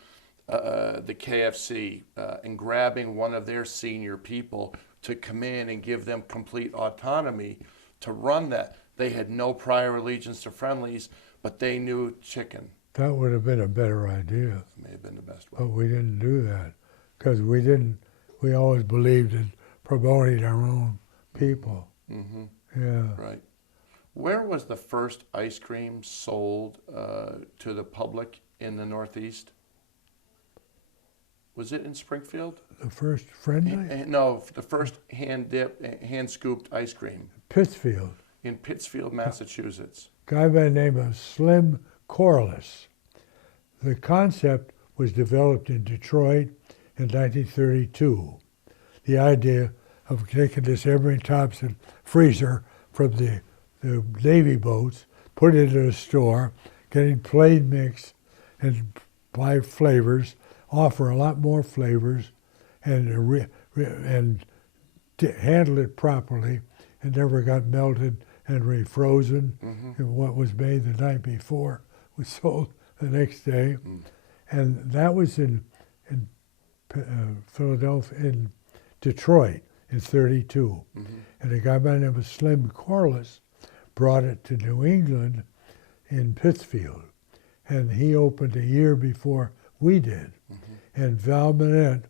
the KFC and grabbing one of their senior people to come in and give them complete autonomy to run that. They had no prior allegiance to Friendlies, but they knew chicken. That would have been a better idea. May have been the best way. But we didn't do that because we always believed in promoting our own people. Mm-hmm. Yeah. Right. Where was the first ice cream sold to the public in the Northeast? Was it in Springfield? The first Friendly? No, the first hand scooped ice cream. Pittsfield. In Pittsfield, Massachusetts. Guy by the name of Slim Corliss. The concept was developed in Detroit in 1932. The idea of taking this Emery Thompson freezer from the Navy boats, put it in a store, getting plain mix and buy flavors, offer a lot more flavors, and handle it properly. It never got melted and refrozen. And what was made the night before was sold the next day. And that was in Philadelphia, in Detroit in 32. And a guy by the name of Slim Corliss brought it to New England in Pittsfield. And he opened a year before we did. And Val Manette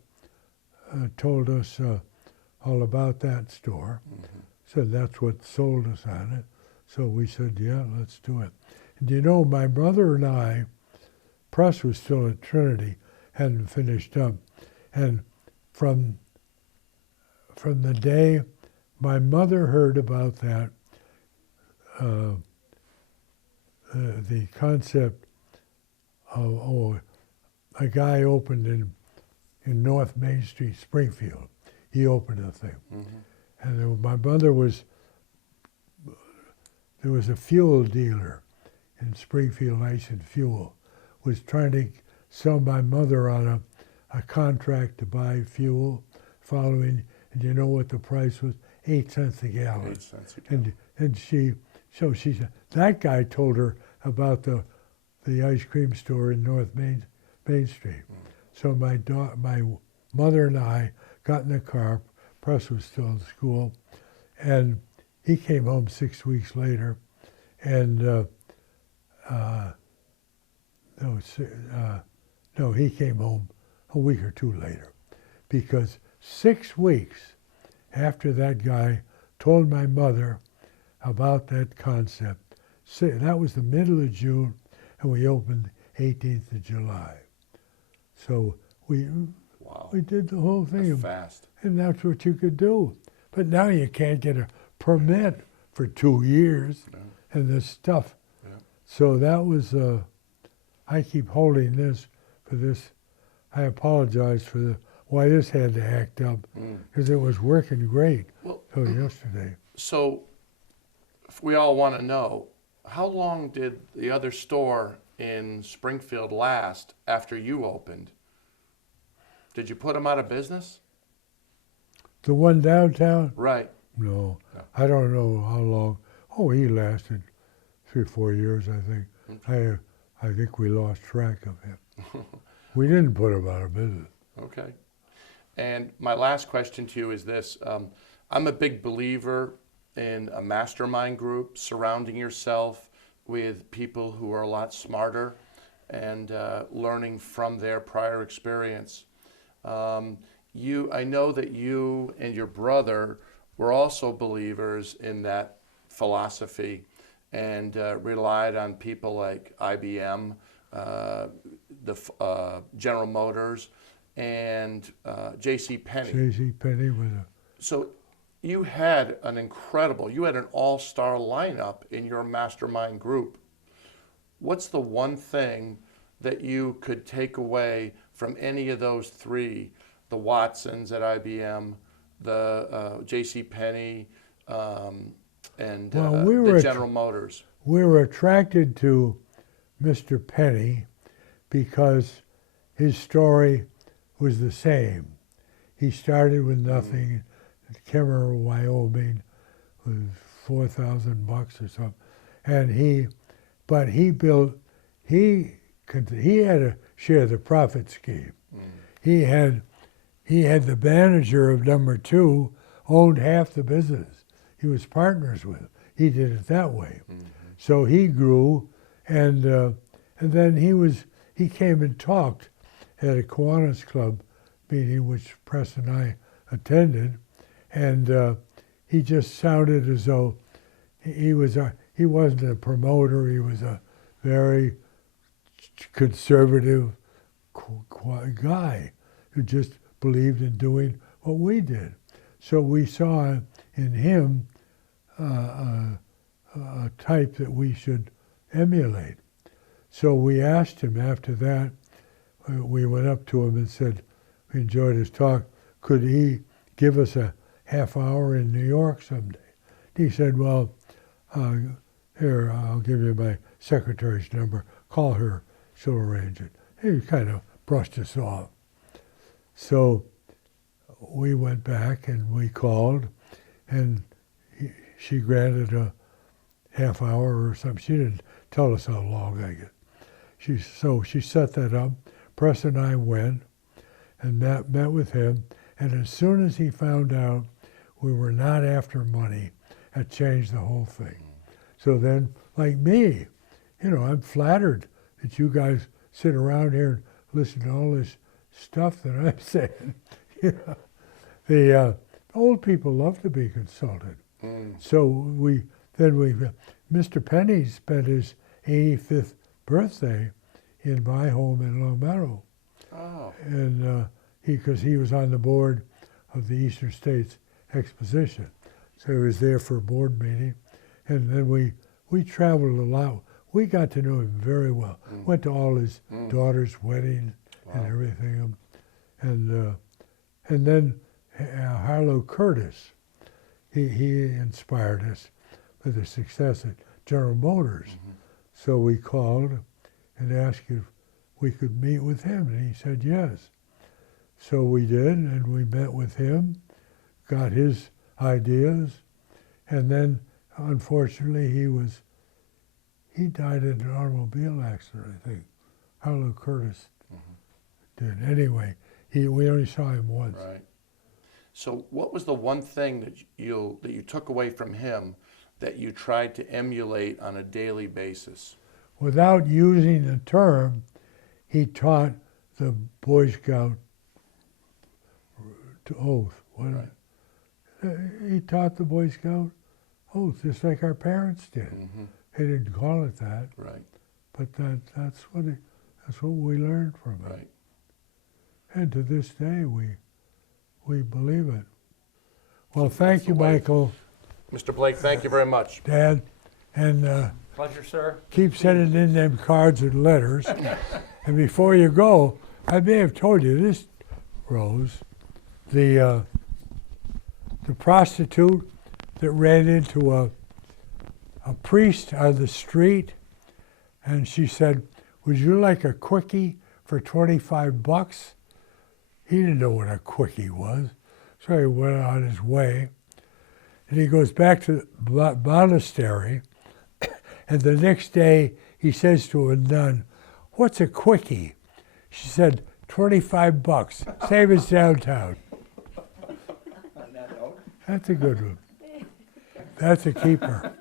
told us all about that store. Said that's what sold us on it. So we said, yeah, let's do it. And you know, my brother and I, Press was still at Trinity, hadn't finished up. And from the day my mother heard about that, the concept of, a guy opened in North Main Street, Springfield. He opened a thing. And my mother there was a fuel dealer in Springfield, Ice and Fuel, was trying to sell my mother on a contract to buy fuel following, and you know what the price was? 8 cents a gallon. 8 cents a gallon. And she said, that guy told her about the ice cream store in North Main Street. So my mother and I got in the car. Press was still in school, and he came home 6 weeks later, and he came home a week or two later, because 6 weeks after that guy told my mother about that concept, that was the middle of June, and we opened 18th of July. So we did the whole thing. That's fast. And that's what you could do. But now you can't get a permit for 2 years. and the stuff. Yeah. So that was, I keep holding this for this. I apologize for why this had to act up, because it was working great Well, till yesterday. so if we all want to know, how long did the other store in Springfield last after you opened? Did you put them out of business? The one downtown? Right. No, No. I don't know how long. Oh, he lasted 3 or 4 years, I think. I think we lost track of him. We didn't put him out of business. Okay. And my last question to you is this. I'm a big believer in a mastermind group, surrounding yourself with people who are a lot smarter and learning from their prior experience. I know that you and your brother were also believers in that philosophy and relied on people like IBM, General Motors, and J.C. Penney. J.C. Penney was a... So you had an all-star lineup in your mastermind group. What's the one thing that you could take away from any of those three, the Watsons at IBM, the J.C. Penney, and the General Motors? We were attracted to Mr. Penney because his story was the same. He started with nothing at Kemmer, Wyoming, with $4,000 or something, and he had to share the profit scheme. He had the manager of number 2 owned half the business. He was partners with him. He did it that way. So he grew, and then he came and talked at a Kiwanis Club meeting, which Press and I attended, and he just sounded as though he wasn't a promoter. He was a very conservative guy who just believed in doing what we did. So we saw in him a type that we should emulate. So we asked him after that, we went up to him and said, we enjoyed his talk, could he give us a half hour in New York someday? He said, well, here, I'll give you my secretary's number. Call her, she'll arrange it. He kind of brushed us off. So we went back and we called, and she granted a half hour or something. She didn't tell us how long, I guess. So she set that up. Press and I went and met with him, and as soon as he found out we were not after money, that changed the whole thing. So then, like me, I'm flattered that you guys sit around here and listen to all this stuff that I'm saying. The old people love to be consulted. So Mr. Penney spent his 85th birthday in my home in Long Meadow. Oh. And because he was on the board of the Eastern States Exposition. So he was there for a board meeting. And then we traveled a lot. We got to know him very well. Went to all his daughter's weddings and everything. And then Harlow Curtis, he inspired us with the success at General Motors. So we called and asked if we could meet with him, and he said yes. So we did, and we met with him, got his ideas, and then unfortunately he died in an automobile accident, I think. Harlow Curtis did. Anyway, we only saw him once. Right. So what was the one thing that you took away from him that you tried to emulate on a daily basis? Without using the term, he taught the Boy Scout oath. He taught the Boy Scout oath, just like our parents did. They didn't call it that. Right. But that's what we learned from it. Right. And to this day, we believe it. Well, thank you, Michael. Mr. Blake, thank you very much. Dad, and Pleasure, sir. keep sending in them cards and letters. And before you go, I may have told you this, Rose, the prostitute that ran into a priest on the street, and she said, "Would you like a quickie for 25 bucks?" He didn't know what a quickie was, so he went on his way. And he goes back to the monastery, and the next day he says to a nun, "What's a quickie?" She said, 25 bucks, same as downtown. That's a good one. That's a keeper.